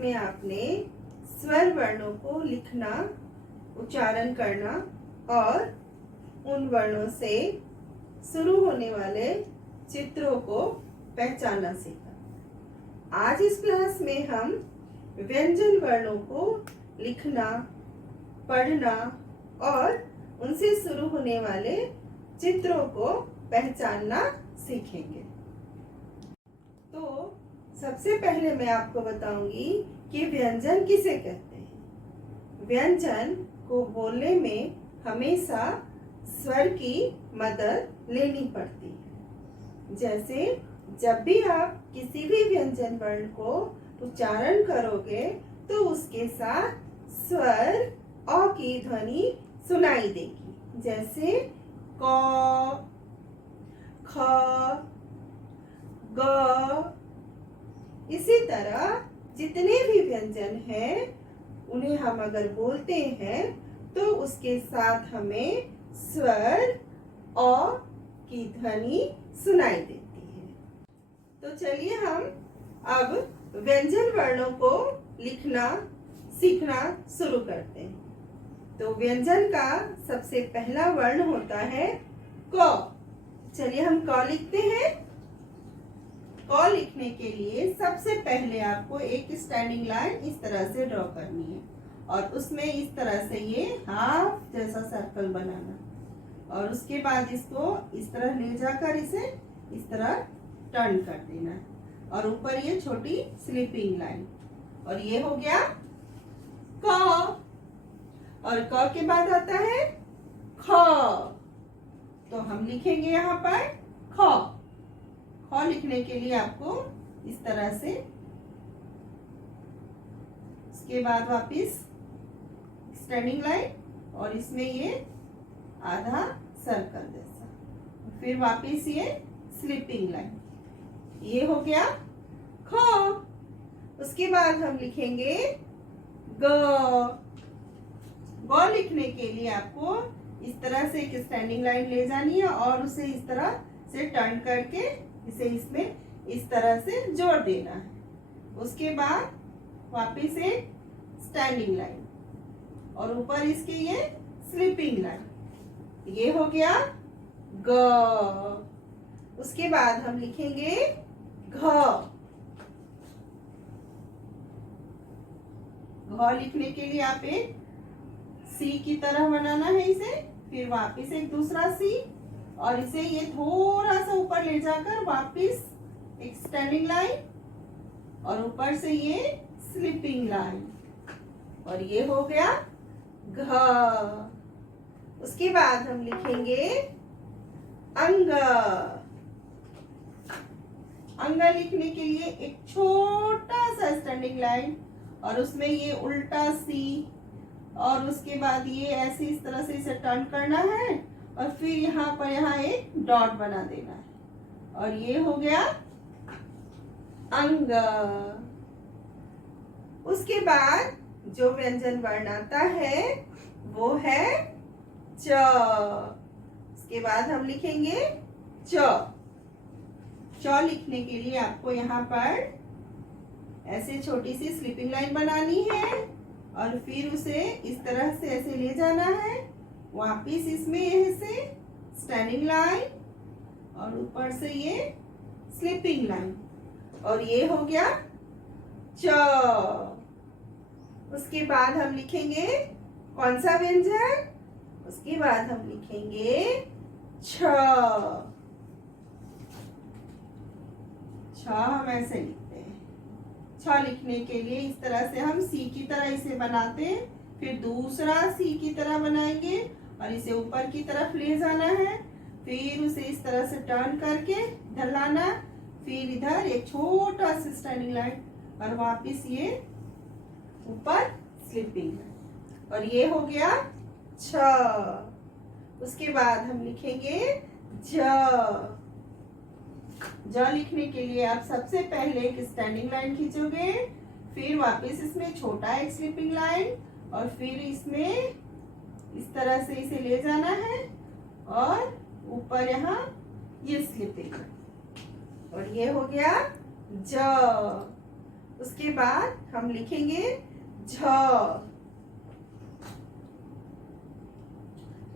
में आपने स्वर वर्णों को लिखना, उच्चारण करना और उन वर्णों से शुरू होने वाले चित्रों को पहचानना सीखा। आज इस क्लास में हम व्यंजन वर्णों को लिखना, पढ़ना और उनसे शुरू होने वाले चित्रों को पहचानना सीखेंगे। तो सबसे पहले मैं आपको बताऊंगी कि व्यंजन किसे कहते हैं। व्यंजन को बोलने में हमेशा स्वर की मदद लेनी पड़ती है। जैसे जब भी आप किसी भी व्यंजन वर्ण को उच्चारण करोगे तो उसके साथ स्वर अ की ध्वनि सुनाई देगी। जैसे क, ख, ग। इसी तरह जितने भी व्यंजन हैं उन्हें हम अगर बोलते हैं तो उसके साथ हमें स्वर अ की ध्वनि सुनाई देती है। तो चलिए हम अब व्यंजन वर्णों को लिखना सीखना शुरू करते हैं। तो व्यंजन का सबसे पहला वर्ण होता है क। चलिए हम क लिखते हैं। क लिखने के लिए सबसे पहले आपको एक स्टैंडिंग लाइन इस तरह से ड्रॉ करनी है और उसमें इस तरह से ये हाफ जैसा सर्कल बनाना और उसके बाद इसको इस तरह ले जाकर इसे इस तरह टर्न कर देना है और ऊपर ये छोटी स्लिपिंग लाइन और ये हो गया क। और क के बाद आता है ख। तो हम लिखेंगे यहाँ पर ख। ख लिखने के लिए आपको इस तरह से, इसके बाद वापिस स्टैंडिंग लाइन और इसमें ये आधा सर्कल जैसा, फिर वापिस ये स्लिपिंग लाइन, ये हो गया ख। उसके बाद हम लिखेंगे ग। ग लिखने के लिए आपको इस तरह से एक स्टैंडिंग लाइन ले जानी है और उसे इस तरह से टर्न करके इसे इसमें इस तरह से जोड़ देना है। उसके बाद वापिस एक स्टैंडिंग लाइन और ऊपर इसके ये स्लिपिंग लाइन, ये हो गया ग। उसके बाद हम लिखेंगे घ। घ लिखने के लिए आप एक सी की तरह बनाना है इसे, फिर वापिस एक दूसरा सी और इसे ये थोड़ा सा ऊपर ले जाकर वापिस एक स्टैंडिंग लाइन और ऊपर से ये स्लिपिंग लाइन और ये हो गया घ। उसके बाद हम लिखेंगे अंग। अंग लिखने के लिए एक छोटा सा स्टैंडिंग लाइन और उसमें ये उल्टा सी और उसके बाद ये ऐसे इस तरह से इसे टर्न करना है और फिर यहाँ एक डॉट बना देना है और ये हो गया अंग। उसके बाद जो व्यंजन वर्ण आता है वो है च। उसके बाद हम लिखेंगे च। च लिखने के लिए आपको यहाँ पर ऐसे छोटी सी स्लिपिंग लाइन बनानी है और फिर उसे इस तरह से ऐसे ले जाना है, वापिस इसमें ऐसे स्टैंडिंग लाइन और ऊपर से ये स्लिपिंग लाइन और ये हो गया च। उसके बाद हम लिखेंगे कौन सा व्यंजन? उसके बाद हम लिखेंगे छ। छ हम ऐसे लिखते हैं। छ लिखने के लिए इस तरह से हम सी की तरह इसे बनाते हैं, फिर दूसरा सी की तरह बनाएंगे और इसे ऊपर की तरफ ले जाना है, फिर उसे इस तरह से टर्न करके इधर लाना, फिर इधर एक छोटा सा स्टैंडिंग लाइन और वापिस ये ऊपर स्लिपिंग लाइन और ये हो गया छ। उसके बाद हम लिखेंगे ज। ज लिखने के लिए आप सबसे पहले एक स्टैंडिंग लाइन खींचोगे, फिर वापस इसमें छोटा एक स्लिपिंग लाइन और फिर इसमें इस तरह से इसे ले जाना है और ऊपर यहाँ ये स्लिपिंग और ये हो गया ज। उसके बाद हम लिखेंगे झ।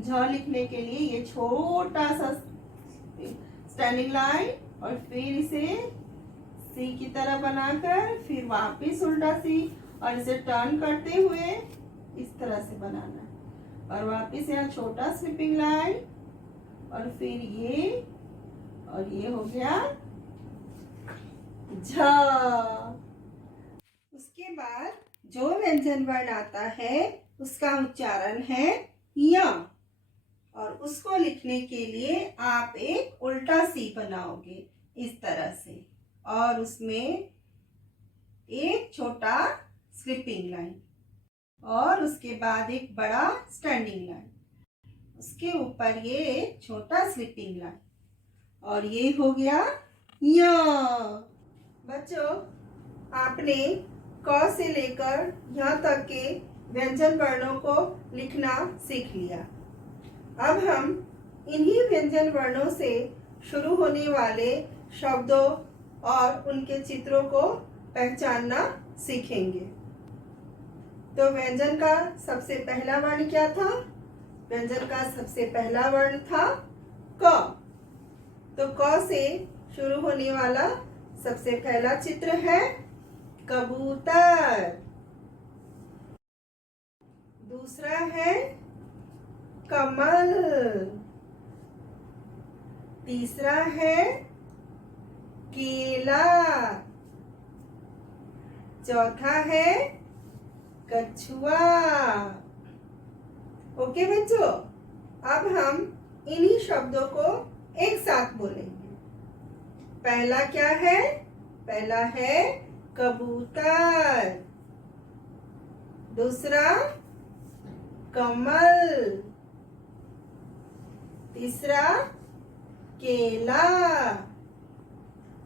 झ लिखने के लिए ये छोटा सा स्टैंडिंग लाइन और फिर इसे सी की तरह बनाकर फिर वापस उल्टा सी और इसे टर्न करते हुए इस तरह से बनाना और वापस यहाँ छोटा स्लिपिंग लाइन और फिर ये और ये हो गया झ। उसके बाद जो व्यंजन वर्ण आता है उसका उच्चारण है य और उसको लिखने के लिए आप एक उल्टा सी बनाओगे इस तरह से और उसमें एक छोटा स्लिपिंग लाइन और उसके बाद एक बड़ा स्टैंडिंग लाइन, उसके ऊपर ये एक छोटा स्लिपिंग लाइन और ये हो गया य। बच्चों, आपने क से लेकर यहाँ तक के व्यंजन वर्णों को लिखना सीख लिया। अब हम इन्हीं व्यंजन वर्णों से शुरू होने वाले शब्दों और उनके चित्रों को पहचानना सीखेंगे। तो व्यंजन का सबसे पहला वर्ण क्या था? व्यंजन का सबसे पहला वर्ण था क। तो क से शुरू होने वाला सबसे पहला चित्र है कबूतर। दूसरा है कमल। तीसरा है केला। चौथा है कछुआ। ओके बच्चों, अब हम इन्हीं शब्दों को एक साथ बोलेंगे। पहला क्या है? पहला है कबूतर। दूसरा कमल। तीसरा केला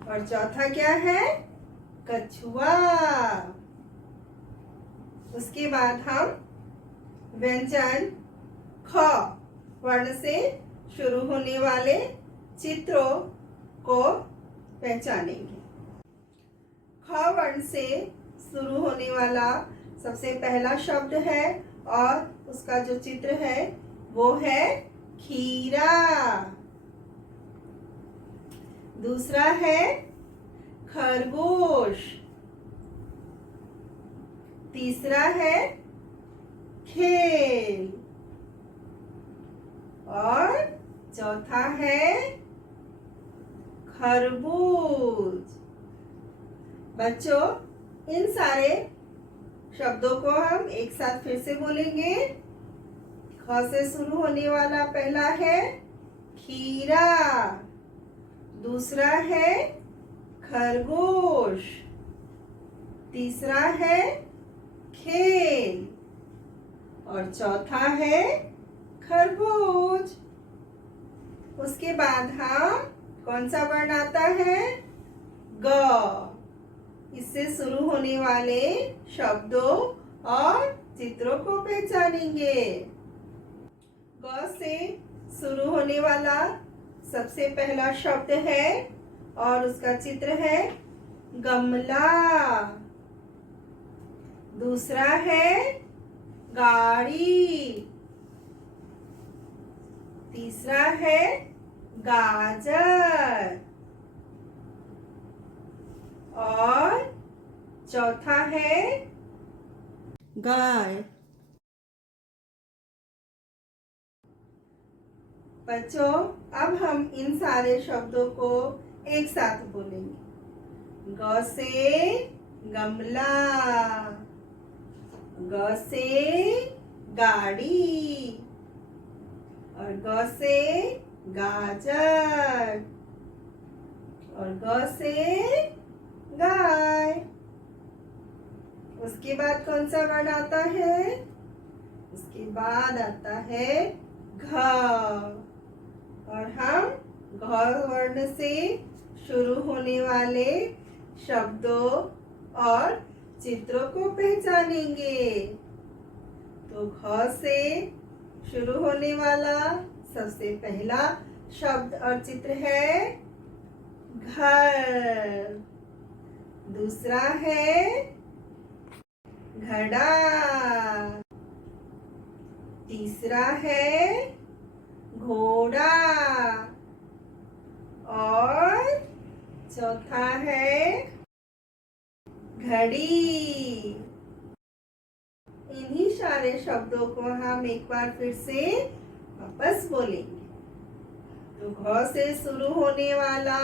और चौथा क्या है? कछुआ। उसके बाद हम व्यंजन ख वर्ण से शुरू होने वाले चित्रों को पहचानेंगे। ख वर्ण से शुरू होने वाला सबसे पहला शब्द है और उसका जो चित्र है वो है खीरा। दूसरा है खरगोश। तीसरा है खेल और चौथा है खरबूज। बच्चों, इन सारे शब्दों को हम एक साथ फिर से बोलेंगे। ख से शुरू होने वाला पहला है खीरा। दूसरा है खरगोश। तीसरा है खेल और चौथा है खरबूज। उसके बाद हम कौन सा वर्ण आता है? ग। इससे शुरू होने वाले शब्दों और चित्रों को पहचानेंगे। ग से शुरू होने वाला सबसे पहला शब्द है और उसका चित्र है गमला। दूसरा है गाड़ी। तीसरा है गाजर और चौथा है गाय। बच्चों, अब हम इन सारे शब्दों को एक साथ बोलेंगे। ग से गमला। ग से गाड़ी और ग से गाजर और ग से गाय। उसके बाद कौन सा वर्ण आता है? उसके बाद आता है घ और हम घ वर्ण से शुरू होने वाले शब्दों और चित्रों को पहचानेंगे। तो घ से शुरू होने वाला सबसे पहला शब्द और चित्र है घर। दूसरा है घड़ा। तीसरा है घोड़ा। और चौथा है घड़ी। इन्हीं सारे शब्दों को हम एक बार फिर से वापस बोलेंगे। तो घ से शुरू होने वाला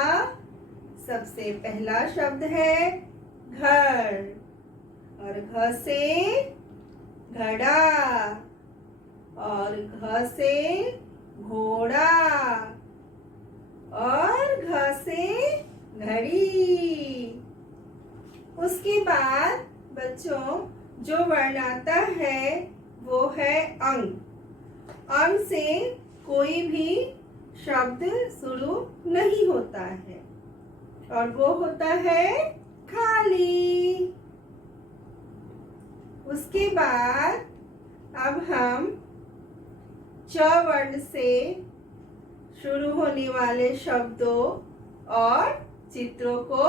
सबसे पहला शब्द है घर। और घ से घड़ा। और घ से घोड़ा। और घ से घड़ी। उसके बाद बच्चों जो वर्ण आता है वो है अंग। अंग से कोई भी शब्द शुरू नहीं होता है और वो होता है खाली। उसके बाद अब हम च वर्ण से शुरू होने वाले शब्दों और चित्रों को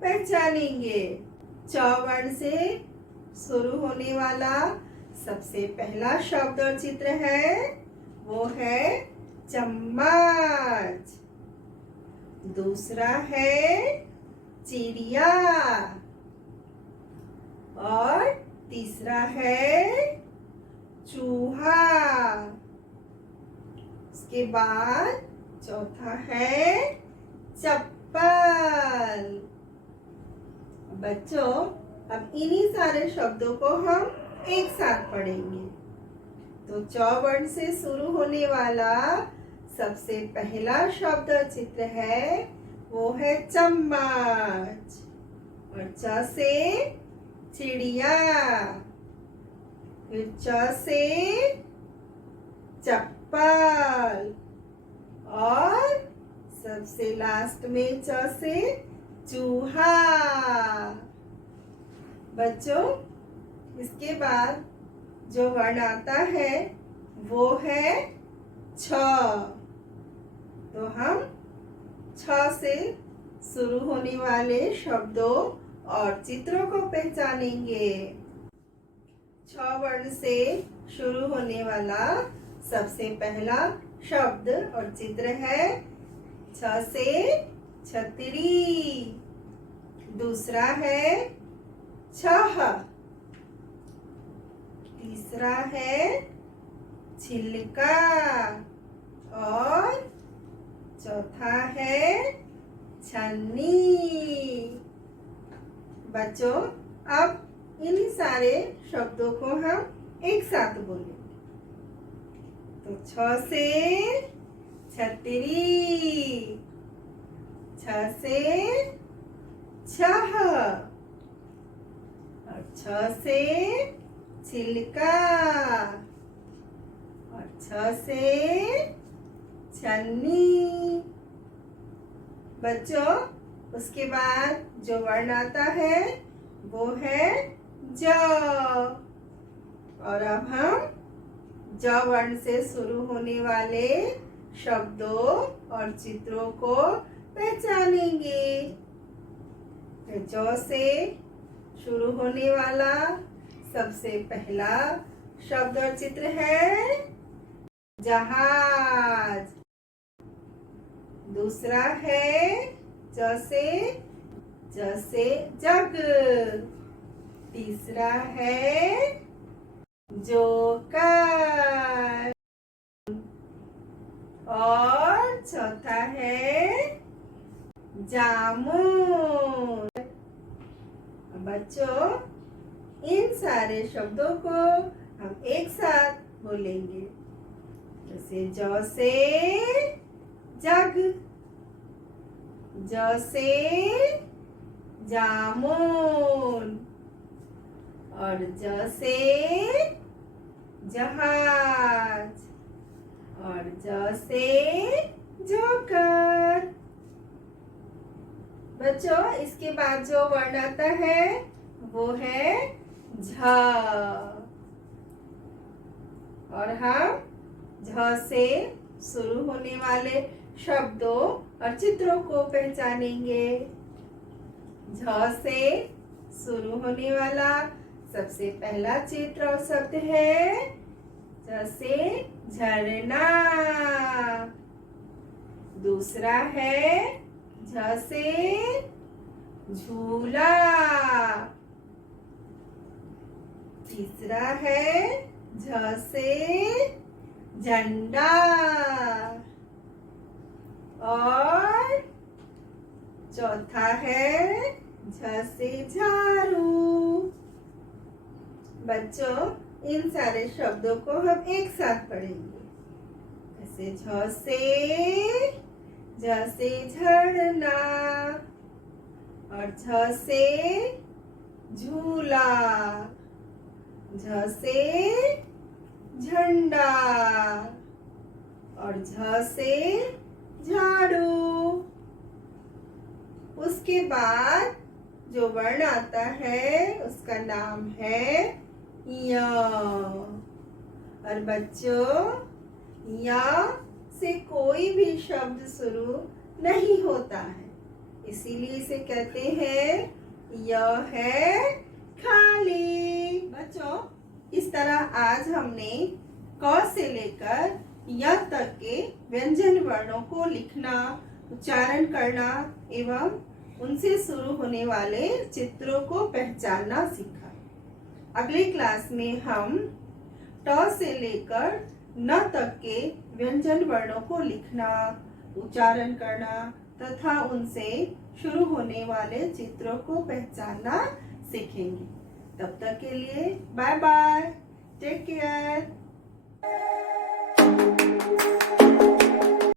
पहचानेंगे। च वर्ण से शुरू होने वाला सबसे पहला शब्द और चित्र है वो है चम्मच। दूसरा है चिड़िया। और तीसरा है चूहा। उसके बाद चौथा है चप्पल। बच्चों अब इन्हीं सारे शब्दों को हम एक साथ पढ़ेंगे। तो च वर्ण से शुरू होने वाला सबसे पहला शब्द चित्र है वो है चम्मच। और च से चिड़िया। फिर च से चप्पल। और सबसे लास्ट में च से चूहा। बच्चों इसके बाद जो वर्ण आता है वो है छ। तो हम छ से शुरू होने वाले शब्दों और चित्रों को पहचानेंगे। छ वर्ण से शुरू होने वाला सबसे पहला शब्द और चित्र है छ से छतरी। दूसरा है छह। तीसरा है छिलका। और चौथा है छन्नी। बच्चों अब इन सारे शब्दों को हम एक साथ बोलेंगे। तो छ से छतरी। छ से छह। और छ से छिलका। और छ से छन्नी। बच्चों उसके बाद जो वर्ण आता है वो है ज। और अब हम ज वर्ण से शुरू होने वाले शब्दों और चित्रों को पहचानेंगे। ज से शुरू होने वाला सबसे पहला शब्द और चित्र है जहाज। दूसरा है ज से जग। तीसरा है जोकर। और चौथा है जामुन। बच्चों इन सारे शब्दों को हम एक साथ बोलेंगे। जैसे ज से जग। ज से जामुन। और ज से जहाज। और ज से जोकर। बच्चों इसके बाद जो वर्ण आता है वो है झ। और हम झ से शुरू होने वाले शब्दों और चित्रों को पहचानेंगे। झ से शुरू होने वाला सबसे पहला चित्र और शब्द है झ से झरना। दूसरा है झ से झूला। तीसरा है झ से झंडा। और चौथा है झ से झाड़ू। बच्चों, इन सारे शब्दों को हम एक साथ पढ़ेंगे। जैसे झ से झरना और झ से झूला, झ से झंडा और झ से झाड़ू। उसके बाद जो वर्ण आता है उसका नाम है य। और बच्चों, य से कोई भी शब्द शुरू नहीं होता है, इसीलिए इसे कहते हैं यह है खाली। बच्चों, इस तरह आज हमने क से लेकर य तक के व्यंजन वर्णों को लिखना, उच्चारण करना एवं उनसे शुरू होने वाले चित्रों को पहचानना सीखा। अगले क्लास में हम ट से लेकर न तक के व्यंजन वर्णों को लिखना, उच्चारण करना तथा उनसे शुरू होने वाले चित्रों को पहचानना सीखेंगे। तब तक के लिए बाय बाय, टेक केयर।